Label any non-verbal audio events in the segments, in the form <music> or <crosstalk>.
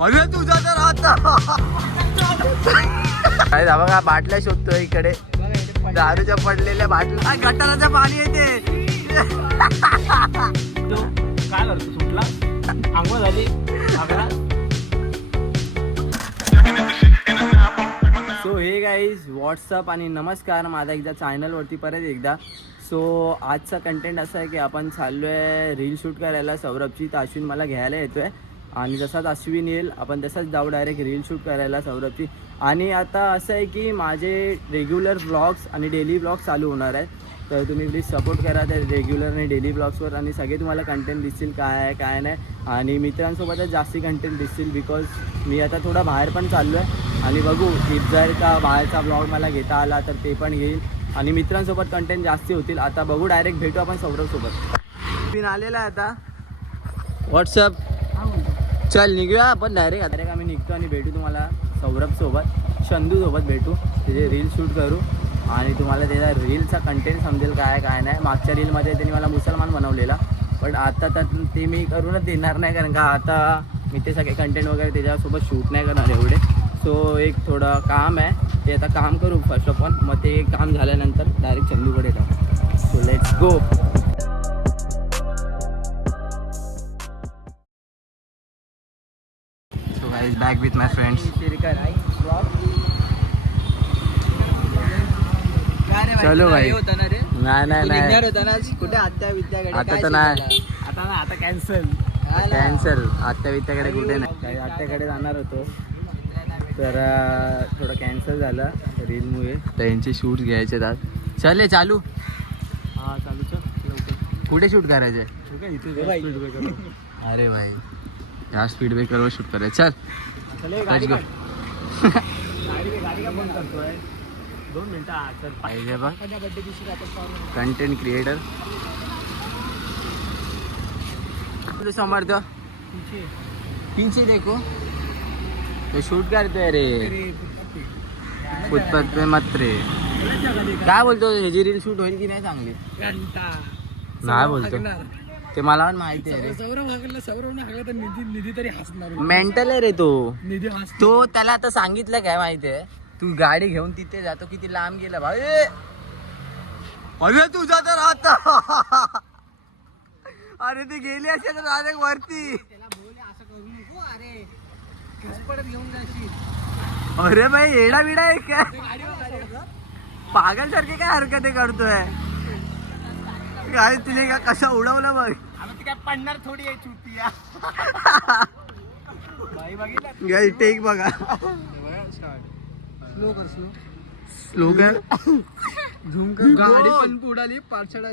अरे तुझा तर आता. काय दाबा का बाटल्या शोधतोय इकडे. दारूच्या पडलेल्या बाटल्या. आ, गटाराचं पाणी येते. तो काय करतो सुटला? आंघोळ झाली? सो हे गाईज व्हॉट्सअप आणि नमस्कार माझा एकदा चॅनलवरती परत एकदा. सो आजचा कंटेंट असा आहे की आपण चाललो आहे रील शूट करायला सौरभची तर अश्विन मला घ्यायला येतो आहे आणि जसाच अश्विन येईल आपण तसाच जाऊ डायरेक्ट रील शूट करायला सौरभची. आणि आता असं आहे की माझे रेग्युलर ब्लॉग्स आणि डेली ब्लॉग्स चालू होणार आहेत. तर तुम्ही प्लीज सपोर्ट करा त्या रेग्युलर आणि डेली ब्लॉग्सवर आणि सगळे तुम्हाला कंटेंट दिसतील काय आहे काय नाही. आणि मित्रांसोबतच जास्ती कंटेंट दिसतील बिकॉज मी आता थोडा बाहेर पण चाललो आहे आणि बघू इफ जर का बाहेरचा ब्लॉग मला घेता आला तर ते पण घेईल. आणि मित्रांसोबत कंटेंट जास्ती होतील. आता बघू डायरेक्ट भेटू आपण सौरभसोबत. पिन आलेला आहे आता. व्हॉट्सअप चल निघूया आपण डायरेक्ट डायरेक्ट आम्ही निघतो आणि भेटू तुम्हाला सौरभसोबत शंदूसोबत भेटू. त्याचे रील शूट करू. आणि तुम्हाला त्याचा रीलचा कंटेंट समजेल काय काय नाही. मागच्या रीलमध्ये त्यांनी मला मुसलमान बनवलेला. पण आता तर ते मी करूनच देणार नाही कारण का आता मी ते सगळे कंटेंट वगैरे त्याच्यासोबत शूट नाही करणार एवढे. सो एक थोडं काम आहे. ते आता काम करू फर्स्ट ऑफ ऑल मग ते काम झाल्यानंतर डायरेक्ट चंदूकडे जाऊ. So let's go guys back with my friends चलो भाई. नाही नाही नाही होता ना कुठे आत्या विद्याकडे आता तर नाही. आता ना आता कॅन्सल कॅन्सल आत्या वित्याकडे कुठे नाही. आत्याकडे जाणार होतो. तर थोडं कॅन्सल झालं रीलमुळे त्यांचे शूट घ्यायचे आहेत चले चालू. हा चालू चल. लवकर कुठे शूट करायचे? breaker. अरे भाई. ह्या स्पीड ब्रेकरवर शूट करायचं चल. पाहिजे बघ. Content creator Samarth. पीछे देखो. तो शूट करतोय रे. फुटपाथ. पे. फुटपाथ पे मत रे. गेल्याच जगाली का? काय बोलतो ह्याची रील शूट होईल की नाही चांगली? नाही बोलतो. ते मला पण माहिती आहे रे. सौरभ हागला सौरभ हागला तर निधी निधी तरी हसणार मेंटल आहे रे तो. निधी हस तो त्याला आता सांगितलं काय माहिती आहे? तू गाडी घेऊन तिथे जातो किती लांब गेला भाई अरे तुझा तर आता. अरे ती गेली असेल तर डायरेक्ट वरती. त्याला बोल असं करू नको अरे घेऊन अरे भाई एडा बिडा आहे काय. पागल सारखे काय हरकते करतोय? काय तिने का कसा उडवला बघ? काय पडणार थोडी आहे गाई टेक बघा। स्लो कर स्लो स्लोगन झूम कर. गाडी पण पुढाली पार्सडा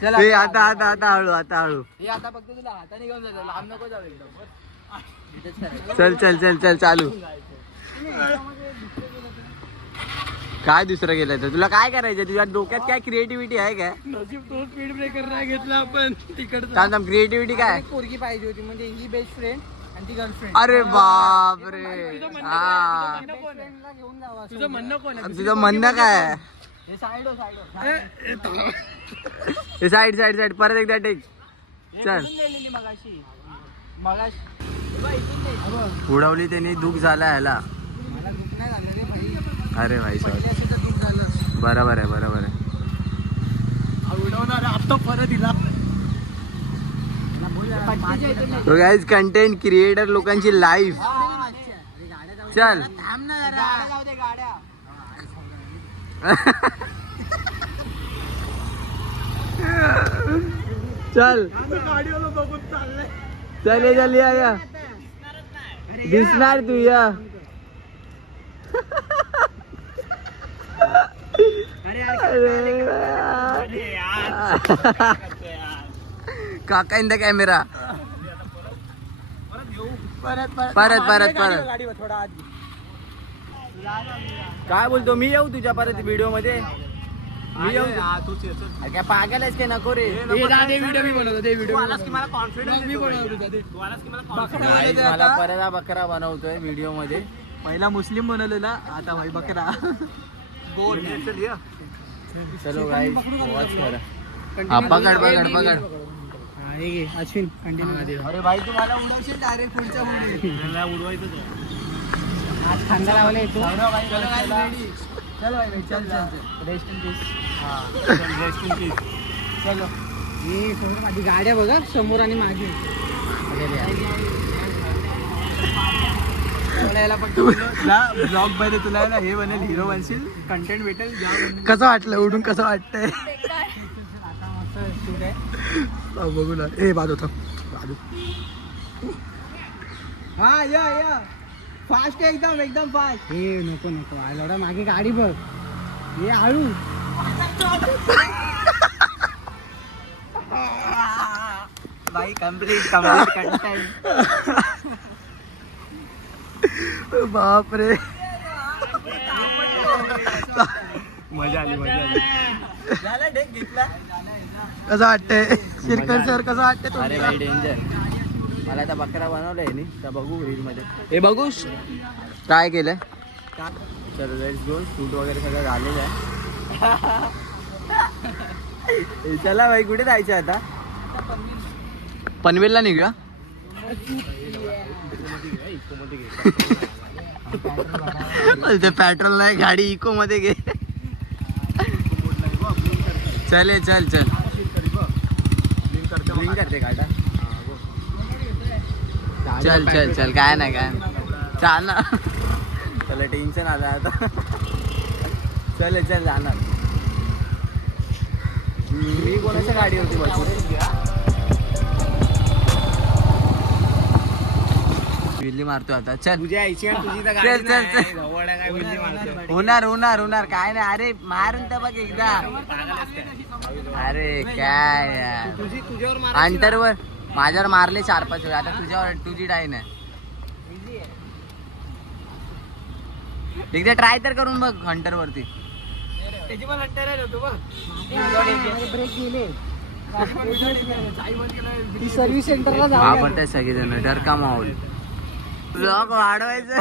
चला ते आता आता आता हळू आता हळू. हे आता फक्त तुला हाताने घेऊन जायचं लांब नको जाऊ एकदम. चल चल चल चल चालू. <laughs> काय दुसरं गेलं तर? तुला काय करायचं तुझ्या डोक्यात काय क्रिएटिव्हिटी आहे काय? नशीब तो स्पीड ब्रेकर नाही घेतला आपण. तिकडचा. थांब क्रिएटिव्हिटी काय? एक पोरगी पाहिजे होती म्हणजे ही बेस्ट फ्रेंड आणि ती गर्लफ्रेंड अरे बाप रे. हा. फ्रेंडला घेऊन जावा तुझं म्हणणं कोण तुझं म्हणणं काय? हे साईड साईड हे साईड साईड साईड. परत एकदा टेक चल. मगाशी? मगाशी. उडवली त्यांनी दुःख झाला ह्याला मला दुःख नाही झालं रे भाई अरे भाई झालं. बरोबर आहे बरोबर आहे. उडवणार आता परत दिला पट्टीच्या इथे नाही. तो गाईज कंटेंट क्रिएटर लोकांची लाईफ. चल. थांब ना जरा. गाड्या जाऊ दे गाड्या. चल. चल ये चल या या. दिसणार तू या अरे यार अरे अरे यार काका इन द कॅमेरा. परत परत, परत, काय बोलतो? मी येऊ तुझ्या परत व्हिडिओमध्ये मी येऊ काय पागल आहेस काय नको रे? व्हिडिओ मी बनवतो ते व्हिडिओ मला कॉन्फिडन्स मी बनवतो ते. Guys, मला परत बकरा बनवतोय व्हिडिओमध्ये पहिला मुस्लिम बनवलेला आता भाई बकरा. <laughs> चलो गाईज वॉच करा। हा पकड पकड पकड। हे घे अश्विन कंटिन्यू अरे भाई तू मला उडवशील डायरेक्ट पुढच्या <laughs> आज खांदा लावला येतो चल भाई चल चल. चल. रेस्ट इन पीस चलो समोर माझी गाड्या बघा समोर आणि मागे. ब्लॉगमध्ये तुला ना हे बनेल हिरो बनशील कंटेंट भेटेल कसं वाटलं? उडून कसं वाटतंय? आता मस्त शूट आहे बघू ना. ए बाजू थांब. बाजू. हा या या. फास्ट एकदम एकदम फास्ट हे नको नको. आलोडा मागे गाडी बघ. हे आळू. भाई कंप्लीट कंप्लीट कंटेंट बाप रे मजा आली मजा आली. कसं वाटतंय? शिरकर सर कसं वाटतंय अरे भाई डेंजर मला आता बकरा बनवलंय नी तर बघू रील मध्ये. हे बघू काय केलंय? चल लेट्स गो शूट वगैरे सगळं झालेलं आहे. चला भाई कुठे जायचं आता? पनवेलला निघूया. ते पेट्रोल नाही गाडी इको मध्ये घे. चले चल चल. चल चल चल काय नाही काय. चाल ना. त्याला टेन्शन आलं आता. चल चल जाणार. मी कोणाच्या गाडी होती बसून विल्ली मारतो आता. चल. तुझी आईची आणि तुझी तर चल, गाडी चल, नाही. चल. काय. होणार होणार होणार. काय नाही अरे मारून तर बघ एकदा. अरे काय यार. तुझी तुझ्यावर मारायची ना. अंटरवर माझ्यावर मारले चार पाच वेळा. आता तुझ्यावर तुझी डाय नाही एकदा ट्राय तर करून बघ हंटर वरती. त्याची पण हंटर आहे होतो बघ. ब्रेक गेले. ती सर्व्हिस सेंटरला जाऊया. वापरताय सगळेजण. डर का माहोल. ब्लॉग वाढवायचं.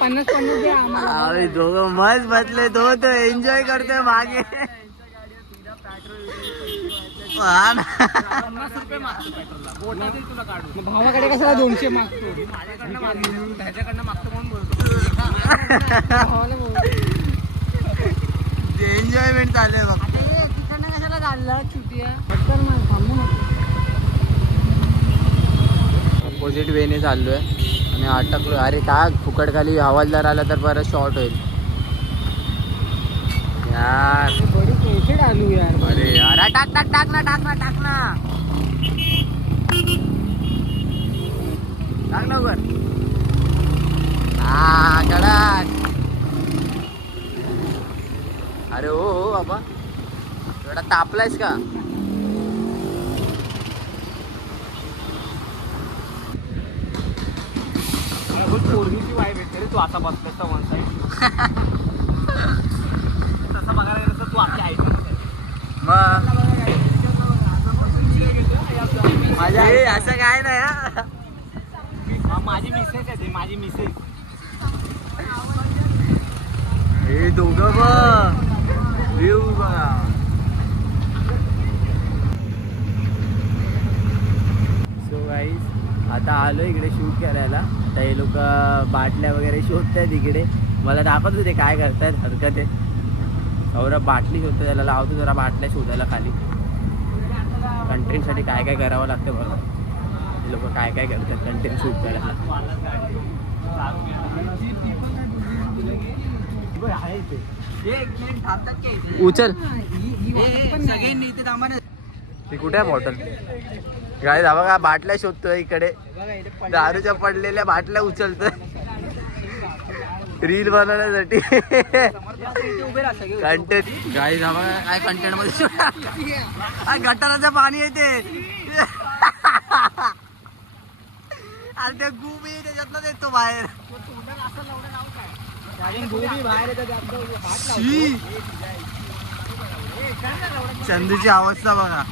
पन्नास पन्नास दोघं मस्त बसले तो तो एन्जॉय करतोय मागे. भावाकडे कशाला दोनशे मागतो? त्याच्याकडनं म्हणून बोलतो. एन्जॉयमेंट चालू आहे बघ. तिकडनं कशाला काढला छुटिया अपोजिट वेने चाललोय. आणि अटकलो अरे का फुकट खाली हवालदार आला तर परत शॉर्ट होईल. यार. आलू अरे यार. टाक टाक टाक ना टाक ना टाक ना. टाक ना वर हा कडक अरे हो हो बाबा. थोडा तापलायस का? पोरगीची वाईफ भेटते रे तू आता बसतेस तर वन साईड <laughs> तसं बघायला गेलं तर तू आपल्या आईच्या मग माझ्या ए, असं काय नाही हा. माझी मिसेस आहे ती, माझी मिसेस हे दोघं बघ. व्ह्यू बघा. सो गाईज आता आलो इकडे शूट करायला. आता हे लोक बाटल्या वगैरे शोधतायत इकडे. मला दाखवत होते काय करतायत हरकत आहे. सौरभ बाटली शोधतो त्याला लावतो जरा बाटल्या शोधायला खाली. कंटेंटसाठी काय काय करावं लागतं बघा. हे लोक काय काय करतात कंटेंट शूट करायला. उचल. सगळ्यांनी ती कुठे आहे बॉटल काय बघा बाटल्या शोधतोय इकडे. दारूच्या पडलेल्या बाटल्या उचलतोय. रील बनवण्यासाठी. कंटेंट गाडी हा बघा काय कंटेंटमध्ये गटाराचं पाणी येते आणि ते गुब आहे त्याच्यातनं येतो बाहेर. चंदूची अवस्था बघा.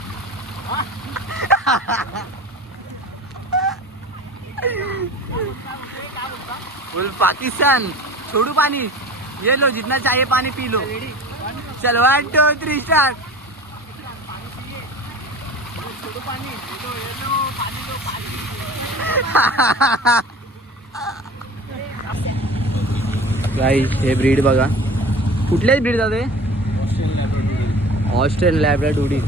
फुल पाकिस्तान छोडू पानी। ये लो जितना चाहिए पानी पी लो। चल one two three start guys हे ब्रीड बघा. कुठल्याच ब्रीड जाते ऑस्ट्रेलियन लॅबला डुडी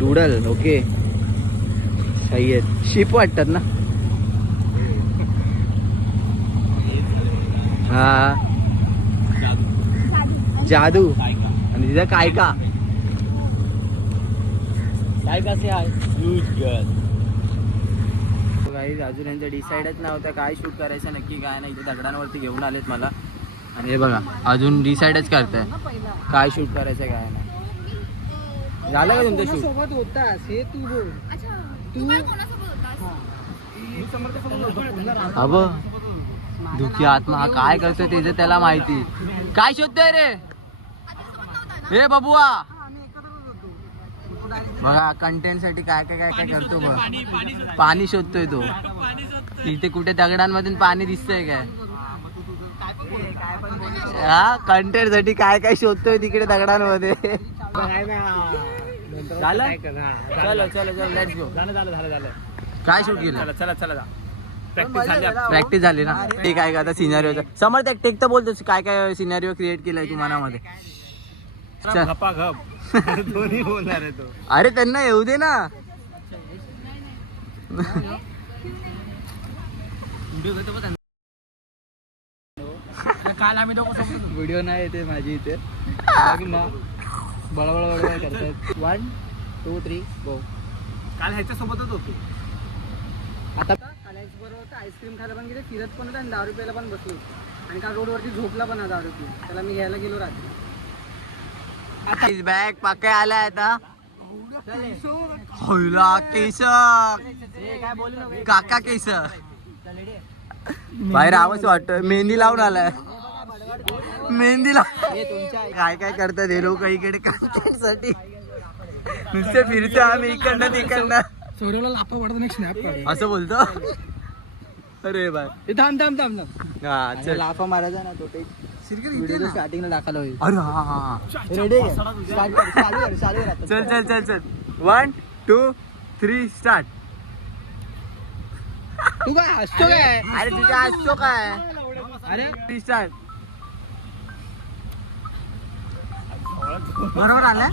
डुडल ओके. सही आहेत शिप वाटतात ना? हा. जादू. आणि तिथं काय का काय कसे आहे काही अजून यांचं डिसाईडच नव्हतं काय शूट करायचं नक्की काय नाही. इथे दगडांवरती घेऊन आलेत मला. आणि हे बघा अजून डिसाईडच करताय. काय शूट करायचं काय नाही. झालं का तुमचं शूट? सोबत होतास? हे तू बोल. अच्छा तू- तू काय कोणासोबत होतास? अब दुखी आत्मा हा काय करतोय त्याचं त्याला माहिती. काय शोधतोय रे? हे बबुआ! बघा कंटेंटसाठी काय काय काय काय करतो बघ. पाणी शोधतोय. तो. इथे कुठे दगडांमधून पाणी दिसतंय काय? हा कंटेंटसाठी काय काय शोधतोय तिकडे दगडांमध्ये? झालं? चलो चलो चलो लेट्स गो झालं झालं झालं झालं. काय शूट केलं? चला चला जा. प्रॅक्टिस झाली आपली. प्रॅक्टिस झाली ना? ते काय आता सिनारिओ समर्थ एक टेक तर बोलतोस काय काय सिनारिओ क्रिएट केलाय तू मनामध्ये? चल. गप्पा गप. <laughs> दोन्ही बोलणार आहे तो. अरे त्यांना येऊ दे ना. काल आम्ही दोघं व्हिडिओ नाही येते माझी इथे. <laughs> बळबळ बळबळ करतात वन टू थ्री गो काल ह्याच्या सोबतच होतो. आता बरोबर होतं आईस्क्रीम खायला पण गेले फिरत पण होता आणि दारू प्यायला पण बसलो होतो. आणि काल रोडवरती झोपला पण हा दारू पिऊन त्याला मी घ्यायला गेलो रात्री. बॅग पाकाय आलाय आता होयला केस काका केस बाहेर आवाज वाटतोय. मेहंदी लावून आलाय. मेहंदी लाव काय काय करतात हे लोक इकडे content साठी? नुसते फिरतो आम्ही इकडनं तिकडनं. चोरीला लापा पडतो एक स्नॅप असं बोलतो? अरे बाय. थांब थांब थांब थांब. हा चल. लाफा मारायचा ना तो ते. स्टार्टिंगला दाखवलं होईल. अरे हा हा हा. रेडी चालू कर चालू कर चल चल चल चल. वन टू थ्री स्टार्ट तू काय हसतो काय अरे तुझ्या असतो काय? अरे थ्री स्टार्ट बरोबर आला?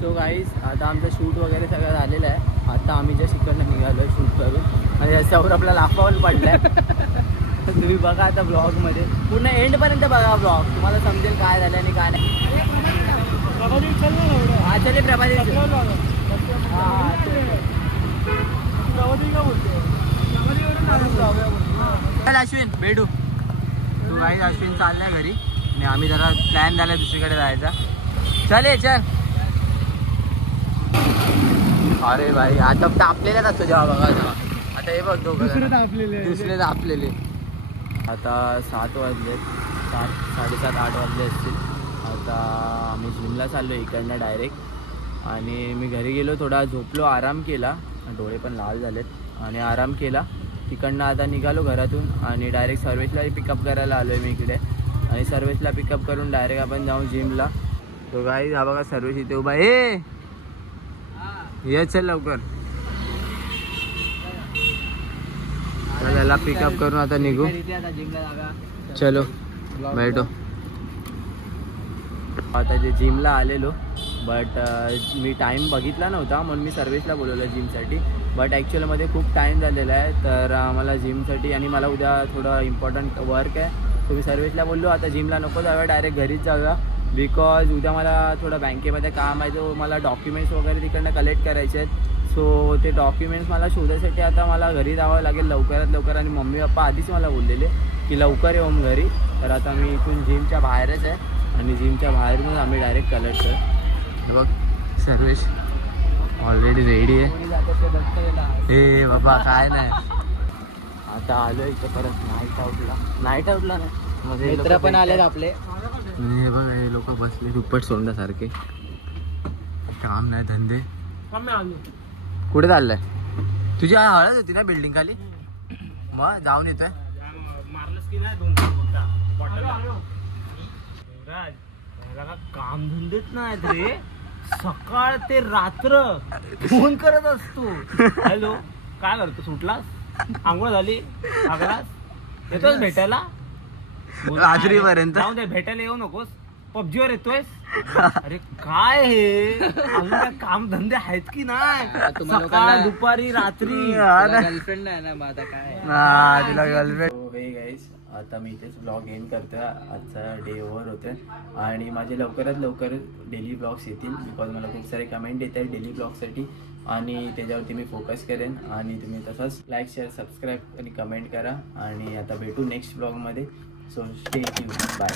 सो गाईज आता आमचं शूट वगैरे सगळं झालेलं आहे. आता आम्ही ज्या इकडनं निघालो शूट करून. आणि याच्यावर आपला लाफावर पडलाय. <laughs> तुम्ही बघा आता ब्लॉगमध्ये. पूर्ण एंड पर्यंत बघा ब्लॉग तुम्हाला समजेल काय झालं आणि काय नाही. चले प्रभाजी हा अश्विन. भेटू तू काही अश्विन चाललाय घरी. आणि आम्ही जरा प्लॅन झालाय दुसरीकडे जायचा. चल चल. अरे भाई आता तापलेलाच असतो जेव्हा बघा आता हे बघ दोघं दुसरे तापलेले आता सात वाजले सात साडेसात आठ वाजले असतील. आता आम्ही जिमला चाललो इकडनं डायरेक्ट आणि मी घरी गेलो थोडा झोपलो आराम केला. डोळे पण लाल झालेत. आणि आराम केला. तिकडनं आता निघालो घरातून आणि डायरेक्ट सर्विसला पिकअप करायला आलो आहे मी इकडे. आणि सर्विसला पिकअप करून डायरेक्ट आपण जाऊ जिमला तो गाई हा बघा सर्विस इथे उभा ए ये चल लवकर. चल याला पिकअप करून आता निघू. चलो भेटो. आता जे जिमला आलेलो बट मी टाईम बघितला नव्हता म्हणून मी सर्विसला बोलवलं जिमसाठी बट ॲक्च्युअलमध्ये खूप टाईम झालेला आहे तर मला जिमसाठी आणि मला उद्या थोडं इम्पॉर्टंट वर्क आहे. तुम्ही सर्विसला बोललो आता जिमला नको जाऊया डायरेक्ट घरीच जाऊया. बिकॉज उद्या मला थोडं बँकेमध्ये काम आहे जो मला डॉक्युमेंट्स वगैरे तिकडनं कलेक्ट करायचे आहेत. सो ते डॉक्युमेंट्स मला शोधायसाठी आता मला घरी जावं लागेल लवकरात लवकर. आणि मम्मी पप्पा आधीच मला बोललेले की लवकर येऊ घरी. तर आता मी इथून जिमच्या बाहेरच आहे. आणि जिमच्या बाहेरूनच आम्ही डायरेक्ट कलेक्ट हे बघ सर्विस ऑलरेडी रेडी आहे. हे बाबा काय नाही. आता आलो इथं परत नाईट आउटला नाईट आउटला नाही. मग हे मित्र लोकं पण आलेत. आपले. हे बघ हे लोक बसले दुप्पट सोंडासारखे काम नाही धंदे. कुठे चाललंय? तुझी आ- हळद होती ना बिल्डिंग खाली? मग जाऊन येतोय. मारलंस की नाही दोन बॉटल काम धंदेच नाही रे सकाळ ते रात्र. फोन करत असतो. <laughs> हॅलो काय करतो? सुटलास? आंघोळ झाली आगलास येतोस भेटायला? रात्रीपर्यंत? जाऊ दे भेटायला येऊ नकोस. पबजीवर येतोयस? अरे काय हे? अजून काय काम धंदे आहेत की नाही? सकाळ लोकांना- दुपारी रात्री. गर्लफ्रेंड नाही ना आता काय? तिला गर्लफ्रेंड आता मी इथेच ब्लॉग एंड करतो आजचा डे ओव्हर होतो आणि माझे लवकरात लवकर डेली ब्लॉग्स येतील बिकॉज मला खूप सारे कमेंट येत आहेत डेली ब्लॉगसाठी आणि त्याच्यावरती मी फोकस करेन. आणि तुम्ही तसंच लाईक शेअर सबस्क्राईब आणि कमेंट करा. आणि आता भेटू नेक्स्ट ब्लॉगमध्ये सो स्टे बाय